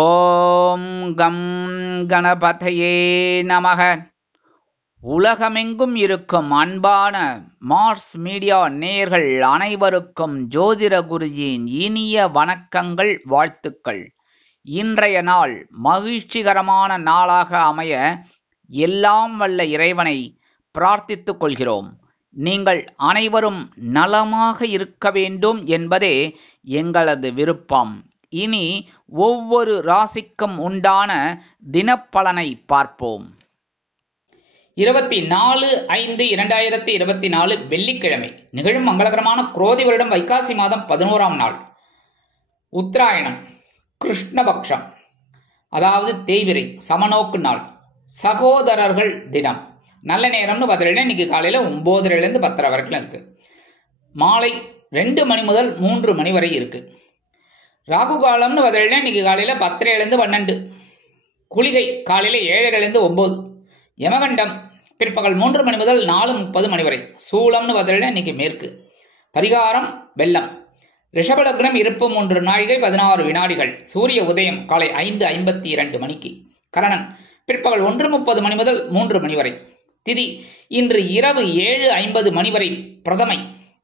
ஓம் come கணபதையே நமக. உலகமெங்கும் இருக்கும் அன்பான மார்ஸ் மீடியா நேயர்கள் அனைவருக்கும் ஜோதிட குருஜியின் இனிய வணக்கங்கள், வாழ்த்துக்கள். இன்றைய நாள் மகிழ்ச்சிகரமான நாளாக அமைய எல்லாம் வல்ல இறைவனை பிரார்த்தித்துக் கொள்கிறோம். நீங்கள் அனைவரும் நலமாக இருக்க வேண்டும் என்பதே எங்களது விருப்பம். இனி ஒவ்வொரு ராசிக்கும் உண்டான தினப்பலனை பார்ப்போம். 24/5/2024 வெள்ளிக்கிழமை நிகழும் மங்களகரமான குரோதி வருடம் வைகாசி மாதம் 11ஆம் நாள், உத்தராயணம், கிருஷ்ணபக்ஷம், அதாவது தேய்விரை, சமநோக்கு நாள், சகோதரர்கள் தினம். நல்ல நேரம்னு பார்த்தீங்கன்னா இன்னைக்கு காலையில் 9:30 to 10:30 வரைக்கும் இருக்கு. மாலை 2 மணி முதல் 3 மணி வரை இருக்கு. ராகு காலம்னு பார்த்தீங்கன்னா இன்னைக்கு காலையில் 10:30 to 12. குளிகை காலையில் 7:30 to 9. யமகண்டம் பிற்பகல் 3 மணி முதல் 4:30 மணி வரை. சூளம்னு பார்த்தீங்கன்னா இன்னைக்கு மேற்கு. பரிகாரம் வெள்ளம். ரிஷப லக்னம், இருப்பு 3 நாழிகை 16 வினாடிகள். சூரிய உதயம் காலை 5:52 மணிக்கு. கரணன் பிற்பகல் 1:30 மணி முதல் 3 மணி வரை. திதி இன்று இரவு 7:50 மணி வரை பிரதமை,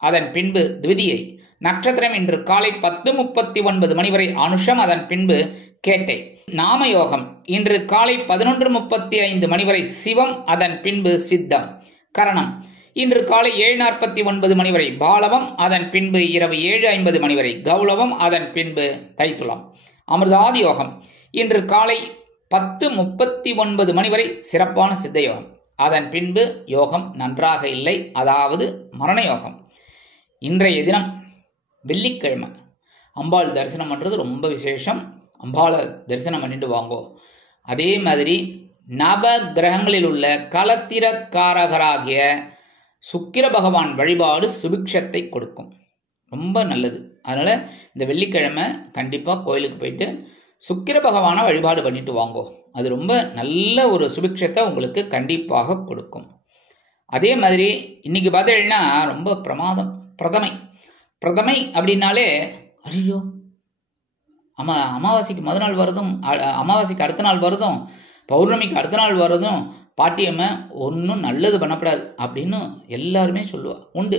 அதன் பின்பு த்விதியை. நட்சத்திரம் இன்று காலை 10:39 மணி வரை அனுஷம், அதன் பின்பு கேட்டை. நாமயோகம் இன்று காலை 11:35 மணி வரை சிவம், அதன் பின்பு சித்தம். கரணம் இன்று காலை 7:49 மணி வரை பாலவம், அதன் பின்பு இரவு 7:50 மணி வரை கௌளவம், அதன் பின்பு தைத்துளம். அமிர்தாதி யோகம் இன்று காலை 10:39 மணி வரை சிறப்பான சித்த யோகம், அதன் பின்பு யோகம் நன்றாக இல்லை, அதாவது மரண யோகம். இன்றைய தினம் வெள்ளிக்கிழமை. அம்பாள் தரிசனம் பண்ணுறது ரொம்ப விசேஷம். அம்பாளை தரிசனம் பண்ணிட்டு வாங்கோ. அதே மாதிரி நவ கிரகங்களில் உள்ள களத்திரக்காரகராகிய சுக்கிர பகவான் வழிபாடு சுபிக்ஷத்தை கொடுக்கும். ரொம்ப நல்லது. அதனால் இந்த வெள்ளிக்கிழமை கண்டிப்பாக கோயிலுக்கு போயிட்டு சுக்கிர பகவானை வழிபாடு பண்ணிட்டு வாங்கோ. அது ரொம்ப நல்ல ஒரு சுபிக்ஷத்தை உங்களுக்கு கண்டிப்பாக கொடுக்கும். அதே மாதிரி இன்னைக்கு பார்த்தீங்கன்னா ரொம்ப பிரமாதம். பிரதமை அப்படின்னாலே ஐயோ அமாவாசைக்கு மறு நாள் வருதும், அமாவாசைக்கு அடுத்த நாள் வருதும், பௌர்ணமிக்கு அடுத்த நாள் வருதும், பாட்டியம்மை ஒன்றும் நல்லது பண்ணப்படாது அப்படின்னு எல்லாருமே உண்டு.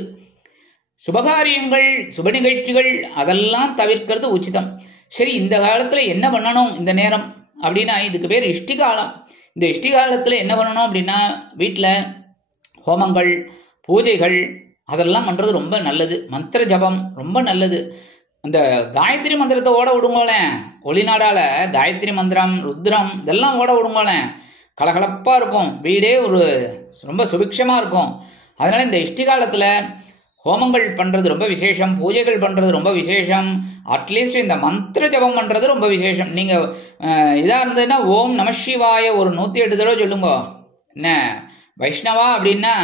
சுபகாரியங்கள், சுப நிகழ்ச்சிகள் அதெல்லாம் தவிர்க்கிறது உச்சிதம். சரி, இந்த காலத்தில் என்ன பண்ணணும் இந்த நேரம் அப்படின்னா, இதுக்கு பேர் இஷ்டிகாலம். இந்த இஷ்டிகாலத்தில் என்ன பண்ணணும் அப்படின்னா, வீட்டில் ஹோமங்கள், பூஜைகள் அதெல்லாம் பண்ணுறது ரொம்ப நல்லது. மந்திர ஜபம் ரொம்ப நல்லது. அந்த காயத்ரி மந்திரத்தை ஓட விடுங்களேன். ஒளிநாடால காயத்ரி மந்திரம், ருத்ரம் இதெல்லாம் ஓட விடுங்களேன். கலகலப்பாக இருக்கும், வீடே ஒரு ரொம்ப சுபிக்ஷமாக இருக்கும். அதனால் இந்த இஷ்டிகாலத்தில் ஹோமங்கள் பண்ணுறது ரொம்ப விசேஷம், பூஜைகள் பண்ணுறது ரொம்ப விசேஷம். அட்லீஸ்ட் இந்த மந்திர ஜபம் பண்ணுறது ரொம்ப விசேஷம். நீங்கள் இதாக இருந்ததுன்னா ஓம் நம சிவாய ஒரு 108 தடவை சொல்லுங்க. என்ன வைஷ்ணவா அப்படின்னா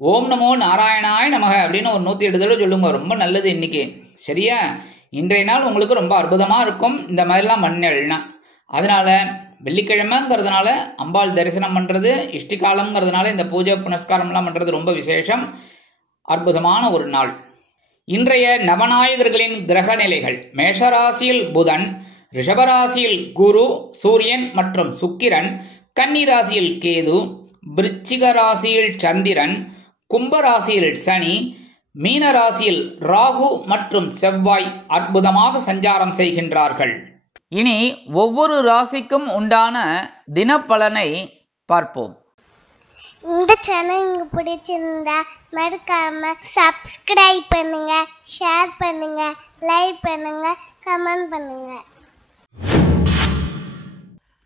ஓம் நமோ நாராயணாய நமக அப்படின்னு ஒரு 108 தடவை சொல்லுங்க. ரொம்ப நல்லது இன்னைக்கு. சரியா? இன்றைய நாள் உங்களுக்கு ரொம்ப அற்புதமாக இருக்கும் இந்த மாதிரிலாம் பண்ணலாம். அதனால வெள்ளிக்கிழமைங்கிறதுனால அம்பாள் தரிசனம் பண்ணுறது, இஷ்டிகாலம்ங்கிறதுனால இந்த பூஜை புனஸ்காரம்லாம் பண்ணுறது ரொம்ப விசேஷம். அற்புதமான ஒரு நாள். இன்றைய நவநாயகர்களின் கிரக நிலைகள்: மேஷராசியில் புதன், ரிஷபராசியில் குரு, சூரியன் மற்றும் சுக்கிரன், கன்னி ராசியில் கேது, விருச்சிக ராசியில் சந்திரன், கும்பராசியில் சனி, மீன ராசியில் ராகு மற்றும் செவ்வாய் அற்புதமாக சஞ்சாரம் செய்கின்றார்கள். இனி ஒவ்வொரு ராசிக்கும் உண்டான தினப்பலனை பார்ப்போம். இந்த சேனல் உங்களுக்கு பிடிச்சிருந்தா மறக்காம சப்ஸ்கிரைப் பண்ணுங்க, ஷேர் பண்ணுங்க, லைக் பண்ணுங்க, கமெண்ட் பண்ணுங்க.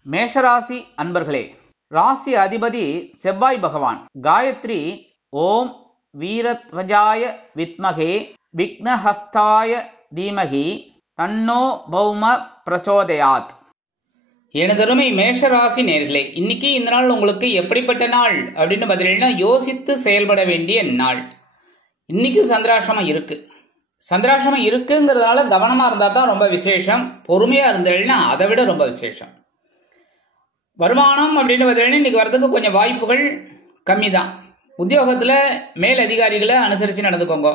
மேஷராசி அன்பர்களே, ராசி அதிபதி செவ்வாய் பகவான். காயத்ரி ஓம் வீரத்வஜாய வித்மகே விக்னஹஸ்தாய தீமகி தன்னோ பௌம பிரச்சோதயாத். எனதருமை மேஷராசி நேயர்களே, இன்னைக்கு இந்த நாள் உங்களுக்கு எப்படிப்பட்ட நாள் அப்படின்னு பார்த்தீங்கன்னா, யோசித்து செயல்பட வேண்டிய நாள். இன்னைக்கு சந்திராசிரமம் இருக்கு. சந்திராசிரமம் இருக்குங்கிறதுனால கவனமா இருந்தா தான் ரொம்ப விசேஷம். பொறுமையா இருந்தீங்கன்னா அதை விட ரொம்ப விசேஷம். வருமானம் அப்படின்னு பார்த்தீங்கன்னா இன்னைக்கு வர்றதுக்கு கொஞ்சம் வாய்ப்புகள் கம்மி தான். உத்தியோகத்தில் மேல் அதிகாரிகளை அனுசரித்து நடந்துக்கோங்க.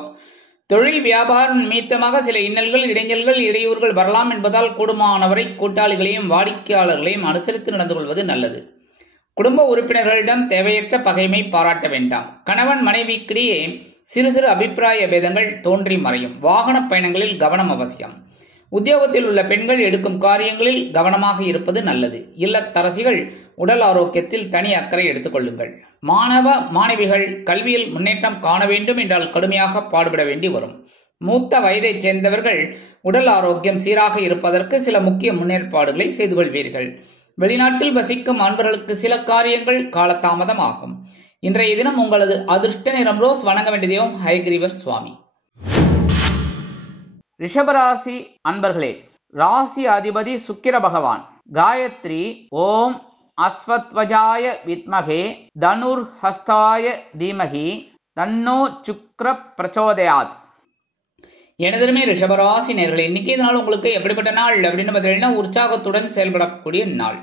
தொழில் வியாபாரம் நிமித்தமாக சில இன்னல்கள், இடைஞ்சல்கள், இடையூறுகள் வரலாம் என்பதால் கூடுமானவரை கூட்டாளிகளையும் வாடிக்கையாளர்களையும் அனுசரித்து நடந்து கொள்வது நல்லது. குடும்ப உறுப்பினர்களிடம் தேவையற்ற பகைமை பாராட்ட வேண்டாம். கணவன் மனைவிக்கிடையே சிறு சிறு அபிப்பிராய பேதங்கள் தோன்றி மறையும். வாகன பயணங்களில் கவனம் அவசியம். உத்தியோகத்தில் உள்ள பெண்கள் எடுக்கும் காரியங்களில் கவனமாக இருப்பது நல்லது. இல்லத்தரசிகள் உடல் ஆரோக்கியத்தில் தனி அக்கறை எடுத்துக் கொள்ளுங்கள். மாணவ மாணவிகள் கல்வியில் முன்னேற்றம் காண வேண்டும் என்றால் கடுமையாக பாடுபட வேண்டி வரும். மூத்த வயதைச் சேர்ந்தவர்கள் உடல் ஆரோக்கியம் சீராக இருப்பதற்கு சில முக்கிய முன்னேற்பாடுகளை செய்து கொள்வீர்கள். வெளிநாட்டில் வசிக்கும் அன்பர்களுக்கு சில காரியங்கள் காலதாமதம் ஆகும். இன்றைய தினம் உங்களது அதிர்ஷ்ட நிறம் ரோஸ். வணங்க வேண்டிய தெய்வம் ஹயக்ரீவர் சுவாமி. ரிஷபராசி அன்பர்களே, ராசி அதிபதி சுக்கிர பகவான். காயத்ரி ஓம் அஸ்வத்வஜாய வித்மகே தனுர் ஹஸ்தாய தீமகி தன்னோ சுக்ர பிரச்சோதயாத். எனதுமே ரிஷபராசி நேயர்களே, இன்னைக்கு இதனால் உங்களுக்கு எப்படிப்பட்ட நாள் அப்படின்னு பார்த்தீங்கன்னா உற்சாகத்துடன் செயல்படக்கூடிய நாள்.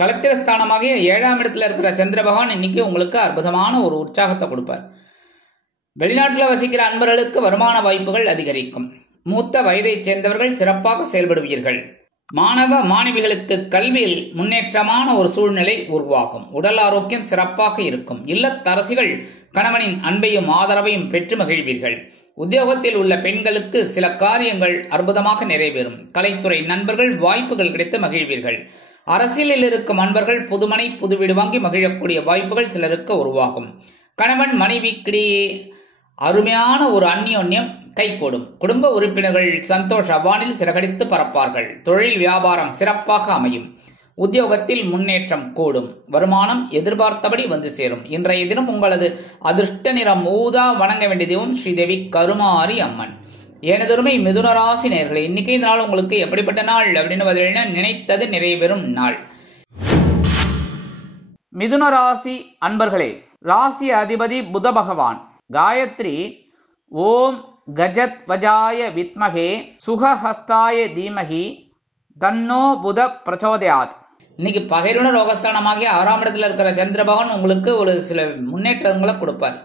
கலத்திரஸ்தானமாகிய 7ஆம் இடத்துல இருக்கிற சந்திர பகவான் இன்னைக்கு உங்களுக்கு அற்புதமான ஒரு உற்சாகத்தை கொடுப்பார். வெளிநாட்டில் வசிக்கிற அன்பர்களுக்கு வருமான வாய்ப்புகள் அதிகரிக்கும். மூத்த வயதைச் சேர்ந்தவர்கள் சிறப்பாக செயல்படுவீர்கள். மாணவ மாணவிகளுக்கு கல்வியில் முன்னேற்றமான ஒரு சூழ்நிலை உருவாகும். உடல் ஆரோக்கியம் சிறப்பாக இருக்கும். இல்லத்தரசிகள் கணவனின் அன்பையும் ஆதரவையும் பெற்று மகிழ்வீர்கள். உத்தியோகத்தில் உள்ள பெண்களுக்கு சில காரியங்கள் அற்புதமாக நிறைவேறும். கலைத்துறை நண்பர்கள் வாய்ப்புகள் கிடைத்து மகிழ்வீர்கள். அரசியலில் இருக்கும் அன்பர்கள் புதுமனை புது வீடு வாங்கி மகிழக்கூடிய வாய்ப்புகள் சிலருக்கு உருவாகும். கணவன் மனைவிக்கிடையே அருமையான ஒரு அந்யோன்யம் கைகூடும். குடும்ப உறுப்பினர்கள் சந்தோஷ வானில் சிறகடித்து பறப்பார்கள். தொழில் வியாபாரம் சிறப்பாக அமையும். உத்தியோகத்தில் முன்னேற்றம் கூடும். வருமானம் எதிர்பார்த்தபடி வந்து சேரும். இன்றைய தினம் உங்களது அதிர்ஷ்ட நிறம் ஊதா. வணங்க வேண்டிய தெய்வம் ஸ்ரீதேவி கருமாரி அம்மன். எனதுரிமை மிதுன ராசி நேயர்களே, இன்னைக்கு இந்த நாள் உங்களுக்கு எப்படிப்பட்ட நாள் அப்படின்னு பார்த்தீங்கன்னா நினைத்தது நிறைவேறும் நாள். மிதுன ராசி அன்பர்களே, ராசி அதிபதி புத பகவான். காயத்ரி ஓம் கஜத்வஜாய வித்மகே சுகஹஸ்தாய தீமகி தன்னோ புத பிரச்சோதயாத். இன்னைக்கு பகைருண ரோகஸ்தானமாகிய 6ஆம் இடத்துல இருக்கிற சந்திர பகவான் உங்களுக்கு ஒரு சில முன்னேற்றங்களை கொடுப்பார்.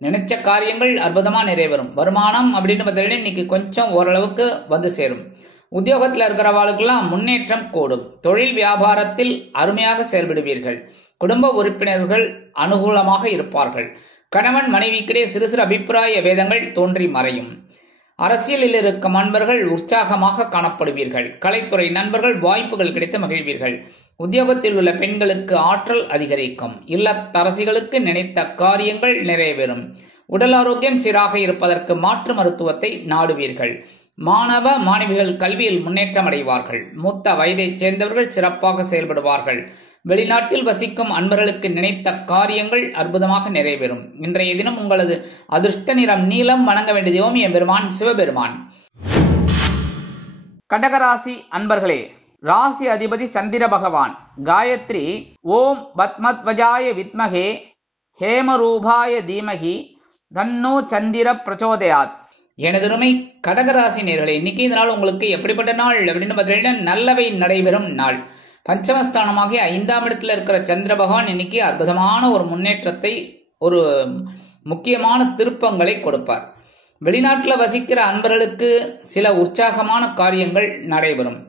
நினைச்ச காரியங்கள் அற்புதமா நிறைவேறும். வருமானம் அப்படின்னு பார்த்தீங்கன்னா இன்னைக்கு கொஞ்சம் ஓரளவுக்கு வந்து சேரும். உத்தியோகத்தில் இருக்கிறவாளுக்கெல்லாம் முன்னேற்றம் கூடும். தொழில் வியாபாரத்தில் அருமையாக செயல்படுவீர்கள். குடும்ப உறுப்பினர்கள் அனுகூலமாக இருப்பார்கள். கணவன் மனைவிக்கிடையே சிறு சிறு அபிப்பிராய வேதங்கள் தோன்றி மறையும். அரசியலில் இருக்கும் நண்பர்கள் உற்சாகமாக காணப்படுவீர்கள். கலைத்துறை நண்பர்கள் வாய்ப்புகள் கிடைத்து மகிழ்வீர்கள். உத்தியோகத்தில் உள்ள பெண்களுக்கு ஆற்றல் அதிகரிக்கும். இல்லத்தரசிகளுக்கு நினைத்த காரியங்கள் நிறைவேறும். உடல் ஆரோக்கியம் சீராக இருப்பதற்கு மாற்று மருத்துவத்தை நாடுவீர்கள். மாணவ மாணவிகள் கல்வியில் முன்னேற்றம் அடைவார்கள். மூத்த வயதைச் சேர்ந்தவர்கள் சிறப்பாக செயல்படுவார்கள். வெளிநாட்டில் வசிக்கும் அன்பர்களுக்கு நினைத்த காரியங்கள் அற்புதமாக நிறைவேறும். இன்றைய தினம் உங்களது அதிர்ஷ்ட நிறம் நீலம். வணங்க வேண்டிய தெய்வம் எம்பெருமான் சிவபெருமான். கடகராசி அன்பர்களே, ராசி அதிபதி சந்திர பகவான். காயத்ரி ஓம் பத்மத்வஜாய வித்மகே ஹேமரூபாய தீமகி தன்னோ சந்திர பிரச்சோதயாத். எனதுரிமை கடகராசி நேயர்களே, இன்னைக்கு இந்த நாள் உங்களுக்கு எப்படிப்பட்ட நாள் அப்படின்னு பார்த்தீங்கன்னா நல்லவை நடைபெறும் நாள். பஞ்சமஸ்தானமாகிய 5ஆம் இடத்துல இருக்கிற சந்திர பகவான் இன்னைக்கு அற்புதமான ஒரு முன்னேற்றத்தை, ஒரு முக்கியமான திருப்பங்களை கொடுப்பார். வெளிநாட்டில் வசிக்கிற அன்பர்களுக்கு சில உற்சாகமான காரியங்கள் நடைபெறும்.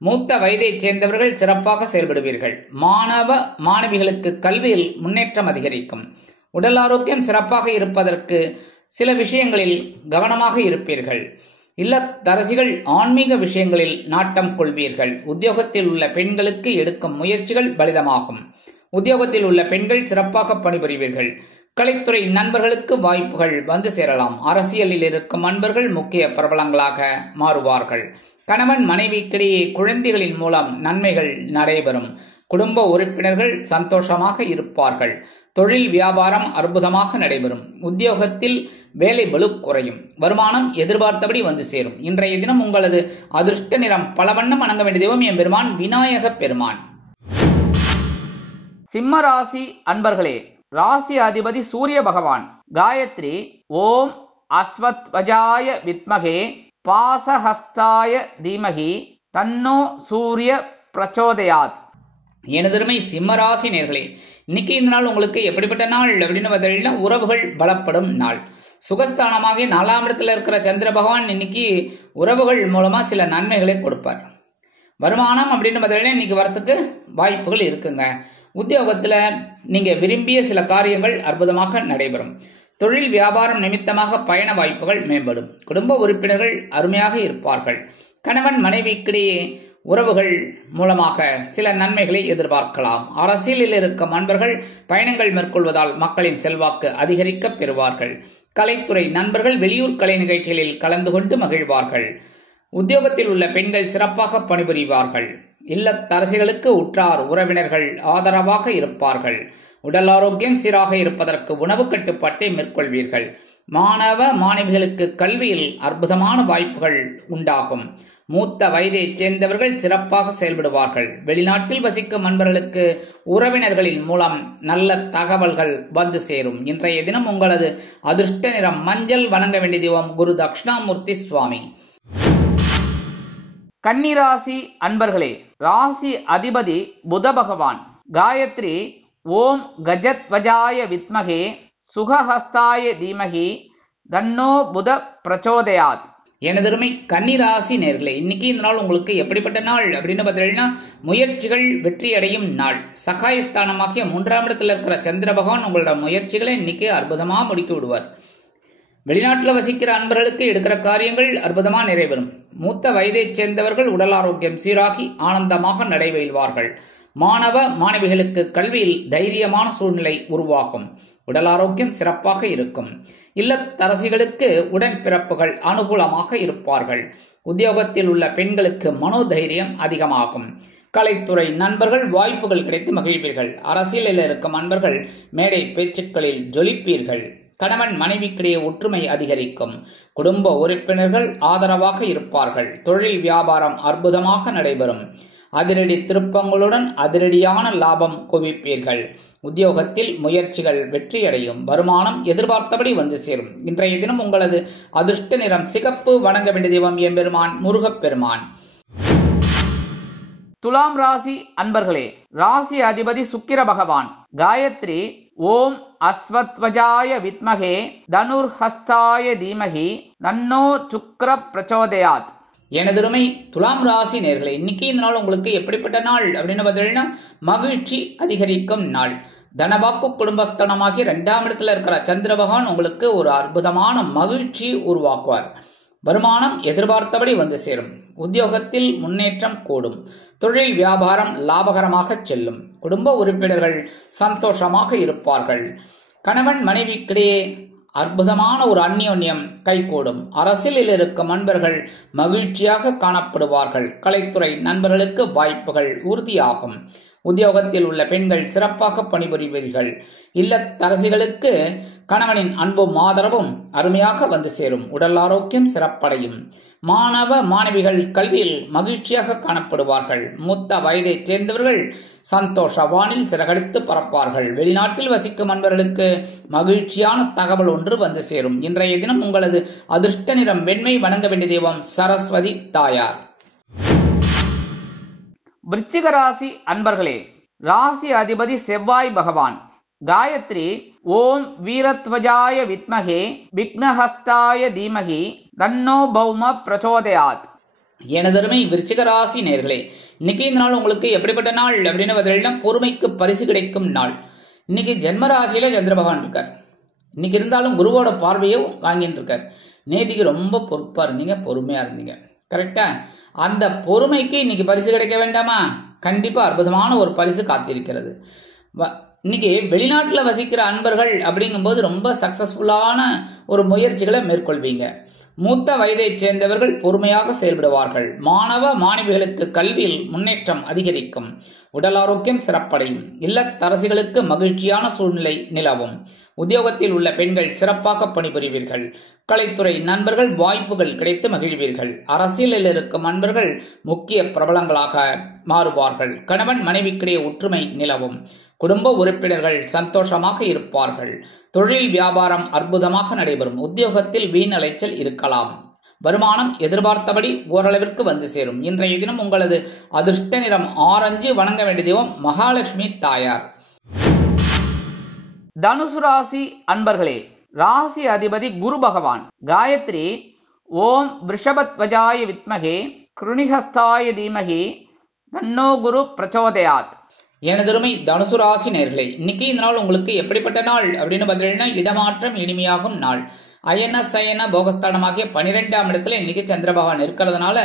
மூத்த வயதைச் சேர்ந்தவர்கள் சிறப்பாக செயல்படுவீர்கள். மாணவ மாணவிகளுக்கு கல்வியில் முன்னேற்றம் அதிகரிக்கும். உடல் ஆரோக்கியம் சிறப்பாக இருப்பதற்கு சில விஷயங்களில் கவனமாக இருப்பீர்கள். இல்லத்தரசிகள் ஆன்மீக விஷயங்களில் நாட்டம் கொள்வீர்கள். உத்தியோகத்தில் உள்ள பெண்களுக்கு எடுக்கும் முயற்சிகள் பலிதமாகும். உத்தியோகத்தில் உள்ள பெண்கள் சிறப்பாக பணிபுரிவீர்கள். கலைத்துறை நண்பர்களுக்கு வாய்ப்புகள் வந்து சேரலாம். அரசியலில் இருக்கும் நண்பர்கள் முக்கிய பிரபலங்களாக மாறுவார்கள். கணவன் மனைவிக்கிடையே குழந்தைகளின் மூலம் நன்மைகள் நடைபெறும். குடும்ப உறுப்பினர்கள் சந்தோஷமாக இருப்பார்கள். தொழில் வியாபாரம் அற்புதமாக நடைபெறும். உத்தியோகத்தில் வேலை பளு குறையும். வருமானம் எதிர்பார்த்தபடி வந்து சேரும். இன்றைய தினம் உங்களது அதிர்ஷ்ட நிறம் பலவண்ணம். வணங்க வேண்டிய தெய்வம் எம்பெருமான் விநாயக பெருமான். சிம்ம ராசி அன்பர்களே, ராசி அதிபதி சூரிய பகவான். காயத்ரி ஓம் அஸ்வத்வஜாய வித்மகே பாசஹஸ்தாய தீமகி தன்னோ சூரிய பிரச்சோதயாத். எனதருமை சிம்மராசி நேர்களே, இன்னைக்கு இந்த நாள் உங்களுக்கு எப்படிப்பட்ட நாள் அப்படின்னு பார்த்தீங்கன்னா உறவுகள் பலப்படும் நாள். சுகஸ்தானமாகி 4ஆம் இடத்துல இருக்கிற சந்திர பகவான் இன்னைக்கு உறவுகள் மூலமா சில நன்மைகளை கொடுப்பார். வருமானம் அப்படின்னு பார்த்தீங்கன்னா இன்னைக்கு வரத்துக்கு வாய்ப்புகள் இருக்குங்க. உத்தியோகத்துல நீங்க விரும்பிய சில காரியங்கள் அற்புதமாக நடைபெறும். தொழில் வியாபாரம் நிமித்தமாக பயண வாய்ப்புகள் மேம்படும். குடும்ப உறுப்பினர்கள் அருமையாக இருப்பார்கள். கணவன் மனைவிக்கிடையே உறவுகள் மூலமாக சில நன்மைகளை எதிர்பார்க்கலாம். அரசியலில் இருக்கும் நண்பர்கள் பயணங்கள் மேற்கொள்வதால் மக்களின் செல்வாக்கு அதிகரிக்க பெறுவார்கள். கலைத்துறை நண்பர்கள் வெளியூர் கலை நிகழ்ச்சிகளில் கலந்து கொண்டு மகிழ்வார்கள். உத்தியோகத்தில் உள்ள பெண்கள் சிறப்பாக பணிபுரிவார்கள். இல்லத்தரசிகளுக்கு உற்றார் உறவினர்கள் ஆதரவாக இருப்பார்கள். உடல் ஆரோக்கியம் சீராக இருப்பதற்கு உணவு கட்டுப்பாட்டை மேற்கொள்வீர்கள். மாணவ மாணவிகளுக்கு கல்வியில் அற்புதமான வாய்ப்புகள் உண்டாகும். மூத்த வயதைச் சேர்ந்தவர்கள் சிறப்பாக செயல்படுவார்கள். வெளிநாட்டில் வசிக்கும் நண்பர்களுக்கு உறவினர்களின் மூலம் நல்ல தகவல்கள் வந்து சேரும். இன்றைய தினம் உங்களது அதிர்ஷ்ட நிறம் மஞ்சள். வணங்க வேண்டிய தெய்வம் குரு தட்சிணாமூர்த்தி சுவாமி. கன்னிராசி அன்பர்களே, ராசி அதிபதி புத பகவான். காயத்ரி ஓம் கஜத்வஜாய வித்மகே சுகஹஸ்தாய தீமகி தன்னோ புத பிரச்சோதயாத். எனதருமை கன்னிராசி நேர்களே, இன்னைக்கு இந்த நாள் உங்களுக்கு எப்படிப்பட்ட நாள் அப்படின்னு பார்த்தீங்கன்னா, முயற்சிகள் வெற்றி அடையும் நாள். சகாயஸ்தானமாகிய 3ஆம் இடத்துல இருக்கிற சந்திர பகவான் உங்களோட முயற்சிகளை இன்னைக்கு அற்புதமா முடிக்க விடுவார். வெளிநாட்டில் வசிக்கிற அன்பர்களுக்கு எடுக்கிற காரியங்கள் அற்புதமா நிறைவேறும். மூத்த வயதைச் சேர்ந்தவர்கள் உடல் ஆரோக்கியம் சீராகி ஆனந்தமாக நடைபெறுவார்கள். மாணவ மாணவிகளுக்கு கல்வியில் தைரியமான சூழ்நிலை உருவாகும். உடல் ஆரோக்கியம் சிறப்பாக இருக்கும். இல்லத்தரசிகளுக்கு உடன்பிறப்புகள் அனுகூலமாக இருப்பார்கள். உத்தியோகத்தில் உள்ள பெண்களுக்கு மனோதைரியம் அதிகமாகும். கலைத்துறை நண்பர்கள் வாய்ப்புகள் கிடைத்து மகிழ்வீர்கள். அரசியலில் இருக்கும் நண்பர்கள் மேடை பேச்சுக்களில் ஜொலிப்பீர்கள். கணவன் மனைவிக்கிடையே ஒற்றுமை அதிகரிக்கும். குடும்ப உறுப்பினர்கள் ஆதரவாக இருப்பார்கள். தொழில் வியாபாரம் அற்புதமாக நடைபெறும். அதிரடி திருப்பங்களுடன் அதிரடியான லாபம் குவிப்பீர்கள். உத்தியோகத்தில் முயற்சிகள் வெற்றியடையும். வருமானம் எதிர்பார்த்தபடி வந்து சேரும். இன்றைய தினம் உங்களது அதிர்ஷ்ட நிறம் சிகப்பு. வணங்க வேண்டிய தெய்வம் எம்பெருமான் முருகப்பெருமான். துலாம் ராசி அன்பர்களே, ராசி அதிபதி சுக்கிர பகவான். காயத்ரி ஓம் அஸ்வத்வஜாய வித்மகே தனுர்ஹஸ்தாய தீமகி தன்னோ சுக்ர பிரச்சோதயாத். எனதருமை துலாம் ராசி நேர்களே, இன்னைக்கு இந்த நாள் உங்களுக்கு எப்படிப்பட்ட நாள் அப்படின்னு பார்த்தீங்கன்னா, மகிழ்ச்சி அதிகரிக்கும் நாள். தனபாக்கு குடும்பஸ்தானமாகி 2ஆம் இடத்துல இருக்கிற சந்திர பகவான் உங்களுக்கு ஒரு அற்புதமான மகிழ்ச்சி உருவாக்குவார். வருமானம் எதிர்பார்த்தபடி வந்து சேரும். உத்தியோகத்தில் முன்னேற்றம் கூடும். தொழில் வியாபாரம் லாபகரமாக செல்லும். குடும்ப உறுப்பினர்கள் சந்தோஷமாக இருப்பார்கள். கணவன் மனைவிக்கிடையே அற்புதமான ஒரு அந்யோன்யம் கைகூடும். அரசியலில் இருக்கும் நண்பர்கள் மகிழ்ச்சியாக காணப்படுவார்கள். கலைத்துறை நண்பர்களுக்கு வாய்ப்புகள் உறுதியாகும். உத்தியோகத்தில் உள்ள பெண்கள் சிறப்பாக பணிபுரிவீர்கள். இல்லத்தரசிகளுக்கு கணவனின் அன்பும் ஆதரவும் அருமையாக வந்து சேரும். உடல் ஆரோக்கியம் சிறப்படையும். மாணவ மாணவிகள் கல்வியில் மகிழ்ச்சியாக காணப்படுவார்கள். மூத்த வயதைச் சேர்ந்தவர்கள் சந்தோஷ வானில் சிறகடித்து பறப்பார்கள். வெளிநாட்டில் வசிக்கும் நண்பர்களுக்கு மகிழ்ச்சியான தகவல் ஒன்று வந்து சேரும். இன்றைய தினம் உங்களது அதிர்ஷ்ட நிறம் வெண்மை. வணங்க வேண்டிய தெய்வம் சரஸ்வதி தாயார். விருச்சிக ராசி அன்பர்களே, ராசி அதிபதி செவ்வாய் பகவான். காயத்ரி ஓம் வீரத்வஜாய வித்மகே விக்னஹஸ்தாய தீமகி தன்னோ பௌம பிரச்சோதயாத். எனதருமை விருச்சிக ராசி நேர்களே, இன்னைக்கு இந்த நாள் உங்களுக்கு எப்படிப்பட்ட நாள் அப்படின்னு பார்த்தீங்கன்னா, பொறுமைக்கு பரிசு கிடைக்கும் நாள். இன்னைக்கு ஜென்ம ராசியில சந்திர பகவான் இருக்கார். இன்னைக்கு இருந்தாலும் குருவோட பார்வையும் வாங்கிட்டு இருக்கார். நேத்திக்கு ரொம்ப பொறுப்பா இருந்தீங்க, பொறுமையா இருந்தீங்க. கரெக்டா? அந்த பொறுமைக்கு இன்னைக்கு பரிசு கிடைக்க வேண்டாமா? கண்டிப்பா அற்புதமான ஒரு பரிசு காத்திருக்கிறது. இன்னைக்கு வெளிநாட்டில் வசிக்கிற அன்பர்கள் அப்படிங்கும்போது ரொம்ப சக்சஸ்ஃபுல்லான ஒரு முயற்சிகளை மேற்கொள்வீங்க. மூத்த வயதைச் சேர்ந்தவர்கள் பொறுமையாக செயல்படுவார்கள். மாணவ மாணவிகளுக்கு கல்வியில் முன்னேற்றம் அதிகரிக்கும். உடல் ஆரோக்கியம் சிறப்படையும். இல்லத்தரசிகளுக்கு மகிழ்ச்சியான சூழ்நிலை நிலவும். உத்தியோகத்தில் உள்ள பெண்கள் சிறப்பாக பணிபுரிவீர்கள். கலைத்துறை நண்பர்கள் வாய்ப்புகள் கிடைத்து மகிழ்வீர்கள். அரசியலில் இருக்கும் நண்பர்கள் முக்கிய பிரபலங்களாக மாறுவார்கள். கணவன் மனைவிக்கிடையே ஒற்றுமை நிலவும். குடும்ப உறுப்பினர்கள் சந்தோஷமாக இருப்பார்கள். தொழில் வியாபாரம் அற்புதமாக நடைபெறும். உத்தியோகத்தில் வீண் அலைச்சல் இருக்கலாம். வருமானம் எதிர்பார்த்தபடி ஓரளவிற்கு வந்து சேரும். இன்றைய தினம் உங்களது அதிர்ஷ்ட நிறம் ஆரஞ்சு. வணங்க வேண்டிய தெய்வம் மகாலட்சுமி தாயார். தனுசு ராசி அன்பர்களே, ராசி அதிபதி குரு பகவான். காயத்ரி ஓம் விருஷபத்வஜாய வித்மகே கிருணிஹஸ்தாய தீமகி தன்னோ குரு பிரச்சோதயாத். எனதருமை தனுசு ராசி நேயர்களே, இன்னைக்கு இந்த நாள் உங்களுக்கு எப்படிப்பட்ட நாள் அப்படின்னு பார்த்தீங்கன்னா, இடமாற்றம் இனிமையாகும் நாள். அயன சயன போகஸ்தானமாகிய 12ஆம் இடத்துல இன்னைக்கு சந்திர பகவான் இருக்கிறதுனால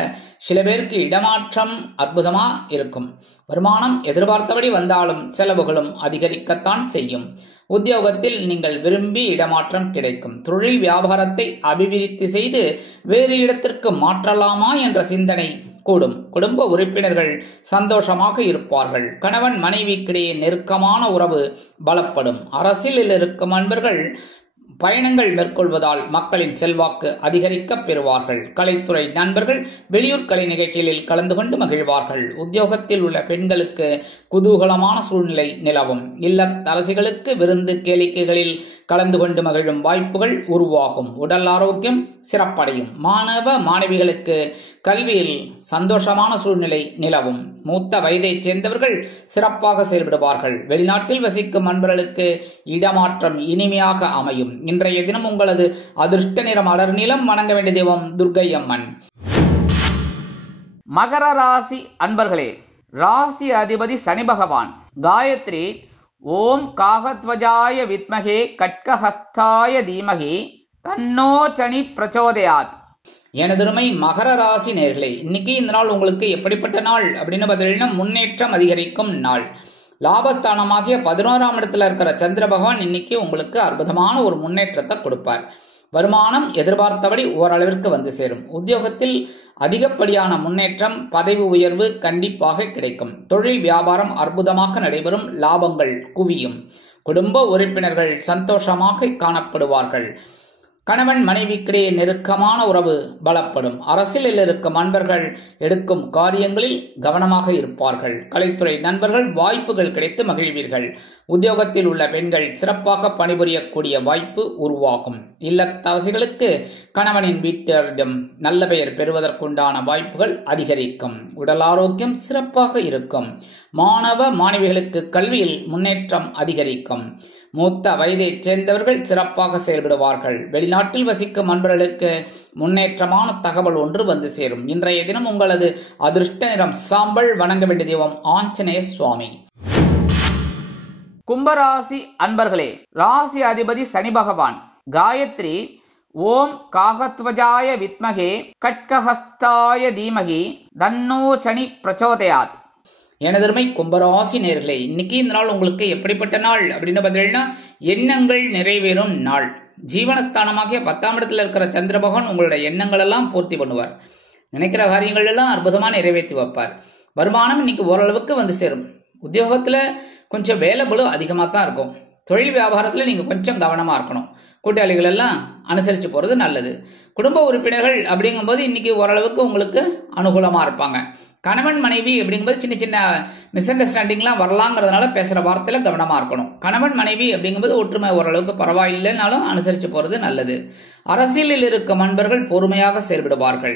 சில பேருக்கு இடமாற்றம் அற்புதமா இருக்கும். வருமானம் எதிர்பார்த்தபடி வந்தாலும் செலவுகளும் அதிகரிக்கத்தான் செய்யும். உத்தியோகத்தில் நீங்கள் விரும்பி இடமாற்றம் கிடைக்கும். தொழில் வியாபாரத்தை அபிவிருத்தி செய்து வேறு இடத்திற்கு மாற்றலாமா என்ற சிந்தனை கூடும். குடும்ப உறுப்பினர்கள் சந்தோஷமாக இருப்பார்கள். கணவன் மனைவிக்கிடையே நெருக்கமான உறவு பலப்படும். அரசியலில் இருக்கும் அன்பர்கள் பயணங்கள் மேற்கொள்வதால் மக்களின் செல்வாக்கு அதிகரிக்க பெறுவார்கள். கலைத்துறை நண்பர்கள் வெளியூர் கலை நிகழ்ச்சிகளில் கலந்து கொண்டு மகிழ்வார்கள். உத்தியோகத்தில் உள்ள பெண்களுக்கு குதூகலமான சூழ்நிலை நிலவும். இல்லத்தரசிகளுக்கு விருந்து கேளிக்கைகளில் கலந்து கொண்டு மகிழும் வாய்ப்புகள் உருவாகும். உடல் ஆரோக்கியம் சிறப்படையும். மாணவ மாணவிகளுக்கு கல்வியில் சந்தோஷமான சூழ்நிலை நிலவும். மூத்த வயதைச் சேர்ந்தவர்கள் சிறப்பாக செயல்படுவார்கள். வெளிநாட்டில் வசிக்கும் அன்பர்களுக்கு இடமாற்றம் இனிமையாக அமையும். இன்றைய தினம் உங்களது அதிர்ஷ்ட நிறம் அடர் நிலம். வணங்க வேண்டிய தெய்வம் துர்க்கை அம்மன். மகர ராசி அன்பர்களே, ராசி அதிபதி சனி பகவான். காயத்ரி ஓம் காகத்வஜாய வித்மகே கட்கஹஸ்தாய தீமகி தன்னோ சனி பிரச்சோதயாத். எனதருமை மகர ராசி நேயர்களே, இன்னைக்கு இந்த நாள் உங்களுக்கு எப்படிப்பட்ட நாள் அப்படின்னு பார்த்தீங்கன்னா, முன்னேற்றம் அதிகரிக்கும் நாள். லாபஸ்தானமாகிய 11ஆம் இடத்துல இருக்கிற சந்திர பகவான் இன்னைக்கு உங்களுக்கு அற்புதமான ஒரு முன்னேற்றத்தை கொடுப்பார். வருமானம் எதிர்பார்த்தபடி ஓரளவிற்கு வந்து சேரும். உத்தியோகத்தில் அதிகப்படியான முன்னேற்றம், பதவி உயர்வு கண்டிப்பாக கிடைக்கும். தொழில் வியாபாரம் அற்புதமாக நடைபெறும். லாபங்கள் குவியும். குடும்ப உறுப்பினர்கள் சந்தோஷமாக காணப்படுவார்கள். கணவன் மனைவிக்கிடையே நெருக்கமான உறவு பலப்படும். அரசியலில் இருக்கும் நண்பர்கள் எடுக்கும் காரியங்களில் கவனமாக இருப்பார்கள். கலைத்துறை நண்பர்கள் வாய்ப்புகள் கிடைத்து மகிழ்வீர்கள். உத்தியோகத்தில் உள்ள பெண்கள் சிறப்பாக பணிபுரியக்கூடிய வாய்ப்பு உருவாகும். இல்லத்தரசிகளுக்கு கணவனின் வீட்டரிடம் நல்ல பெயர் பெறுவதற்குண்டான வாய்ப்புகள் அதிகரிக்கும். உடல் ஆரோக்கியம் சிறப்பாக இருக்கும். மாணவ மாணவிகளுக்கு கல்வியில் முன்னேற்றம் அதிகரிக்கும். மூத்த வயதைச் சேர்ந்தவர்கள் சிறப்பாக செயல்படுவார்கள். வெளிநாட்டில் வசிக்கும் அன்பர்களுக்கு முன்னேற்றமான தகவல் ஒன்று வந்து சேரும். இன்றைய தினம் உங்களது அதிர்ஷ்ட நிறம் சாம்பல். வணங்க வேண்டிய தெய்வம் ஆஞ்சநேய சுவாமி. கும்பராசி அன்பர்களே, ராசி அதிபதி சனி பகவான். காயத்ரி ஓம் காகத்வஜாய வித்மகே கட்கஹஸ்தாய தீமகி தன்னோ சனி பிரச்சோதயாத். எனதருமை கும்பராசி நேயர்களே, இன்னைக்கு இந்த நாள் உங்களுக்கு எப்படிப்பட்ட நாள் அப்படின்னு பார்த்தீங்கன்னா, எண்ணங்கள் நிறைவேறும் நாள். ஜீவனஸ்தானமாகிய 10ஆம் இடத்துல இருக்கிற சந்திர பகவான் உங்களுடைய எண்ணங்கள் எல்லாம் பூர்த்தி பண்ணுவார். நினைக்கிற காரியங்கள் எல்லாம் அற்புதமா நிறைவேற்றி வைப்பார். வருமானம் இன்னைக்கு ஓரளவுக்கு வந்து சேரும். உத்தியோகத்துல கொஞ்சம் வேலை பளு அதிகமாக தான் இருக்கும். தொழில் வியாபாரத்துல நீங்க கொஞ்சம் கவனமா இருக்கணும். கூட்டாளிகள் எல்லாம் அனுசரிச்சு போறது நல்லது. குடும்ப உறுப்பினர்கள் அப்படிங்கும்போது இன்னைக்கு ஓரளவுக்கு உங்களுக்கு அனுகூலமா இருப்பாங்க. கணவன் மனைவி அப்படிங்கும்போது சின்ன சின்ன மிஸ் அண்டர்ஸ்டாண்டிங்லாம் வரலாங்கிறதுனால பேசுற வார்த்தையில கவனமா இருக்கணும். கணவன் மனைவி அப்படிங்கும்போது ஒற்றுமை ஓரளவுக்கு பரவாயில்லைனாலும் அனுசரிச்சு போறது நல்லது. அரசியலில் இருக்கும் நண்பர்கள் பொறுமையாக செயல்படுவார்கள்.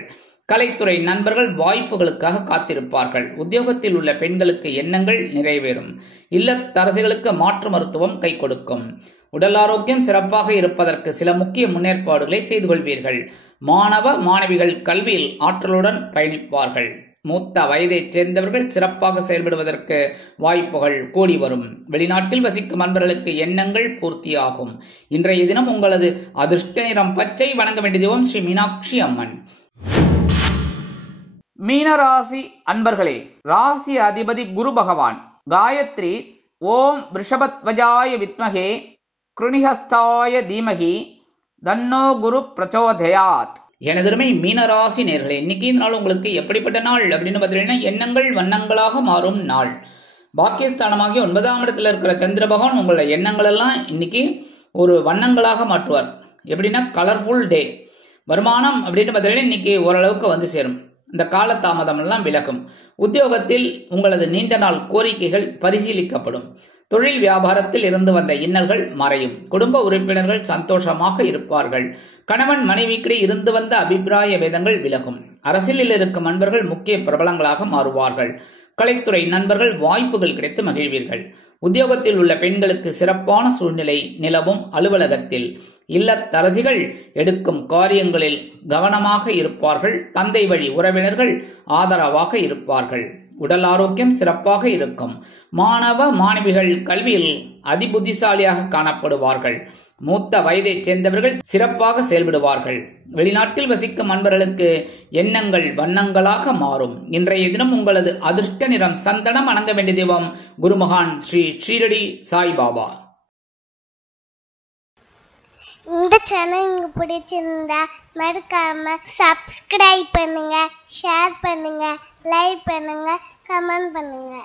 கலைத்துறை நண்பர்கள் வாய்ப்புகளுக்காக காத்திருப்பார்கள். உத்தியோகத்தில் உள்ள பெண்களுக்கு எண்ணங்கள் நிறைவேறும். இல்லத்தரசிகளுக்கு மாற்று மருத்துவம் கை கொடுக்கும். உடல் ஆரோக்கியம் சிறப்பாக இருப்பதற்கு சில முக்கிய முன்னேற்பாடுகளை செய்து கொள்வீர்கள். மாணவ மாணவிகள் கல்வியில் ஆற்றலுடன் பயணிப்பார்கள். மூத்த வயதைச் சேர்ந்தவர்கள் சிறப்பாக செயல்படுவதற்கு வாய்ப்புகள் கூடி வரும். வெளிநாட்டில் வசிக்கும் நண்பர்களுக்கு எண்ணங்கள் பூர்த்தியாகும். இன்றைய தினம் உங்களது அதிர்ஷ்ட நிறம் பச்சை. வணங்க வேண்டிய தெய்வம் ஸ்ரீ மீனாட்சி அம்மன். மீனராசி அன்பர்களே, ராசி அதிபதி குரு பகவான். காயத்ரி ஓம் விருஷபத்வஜாய வித்மகே கிருணிஹஸ்தாய தீமகி தன்னோ குரு பிரச்சோதயாத். எனதருமை மீனராசி நேயர்களே, இன்னைக்கு இந்த நாள் உங்களுக்கு எப்படிப்பட்ட நாள் அப்படின்னு பார்த்தீங்கன்னா, எண்ணங்கள் வண்ணங்களாக மாறும் நாள். பாக்கியஸ்தானமாகிய 9ஆம் இடத்துல இருக்கிற சந்திர பகவான் உங்களுடைய எண்ணங்கள் எல்லாம் இன்னைக்கு ஒரு வண்ணங்களாக மாற்றுவார். எப்படின்னா கலர்ஃபுல் டே. வருமானம் அப்படின்னு பார்த்தீங்கன்னா இன்னைக்கு ஓரளவுக்கு வந்து சேரும். இந்த காலதாமதம் எல்லாம் விலகும். உத்தியோகத்தில் உங்களது நீண்ட நாள் கோரிக்கைகள் பரிசீலிக்கப்படும். தொழில் வியாபாரத்தில் இருந்து வந்த இன்னல்கள் மறையும். குடும்ப உறுப்பினர்கள் சந்தோஷமாக இருப்பார்கள். கணவன் மனைவிக்கிடையே இருந்து வந்த அபிப்பிராய வேதங்கள் விலகும். அரசியலில் இருக்கும் நண்பர்கள் முக்கிய பிரபலங்களாக மாறுவார்கள். கலைத்துறை நண்பர்கள் வாய்ப்புகள் கிடைத்து மகிழ்வீர்கள். உத்தியோகத்தில் உள்ள பெண்களுக்கு சிறப்பான சூழ்நிலை நிலவும். அலுவலகத்தில் இல்லத்தரசிகள் எடுக்கும் காரியங்களில் கவனமாக இருப்பார்கள். தந்தை வழி உறவினர்கள் ஆதரவாக இருப்பார்கள். உடல் ஆரோக்கியம் சிறப்பாக இருக்கும். மாணவ மாணவிகள் கல்வியில் அதிபுத்திசாலியாக காணப்படுவார்கள். மூத்த வயதைச் சேர்ந்தவர்கள் சிறப்பாக செயல்படுவார்கள். வெளிநாட்டில் வசிக்கும் அன்பர்களுக்கு எண்ணங்கள் வண்ணங்களாக மாறும். இன்றைய தினம் உங்களது அதிர்ஷ்ட நிறம் சந்தனம். வணங்க வேண்டிய தெய்வம் குருமகான் ஸ்ரீ ஷீரடி சாய்பாபா. இந்த சேனல் உங்களுக்கு பிடிச்சிருந்தா மறக்காம சப்ஸ்கிரைப் பண்ணுங்க, ஷேர் பண்ணுங்க, லைக் பண்ணுங்க, கமெண்ட் பண்ணுங்க.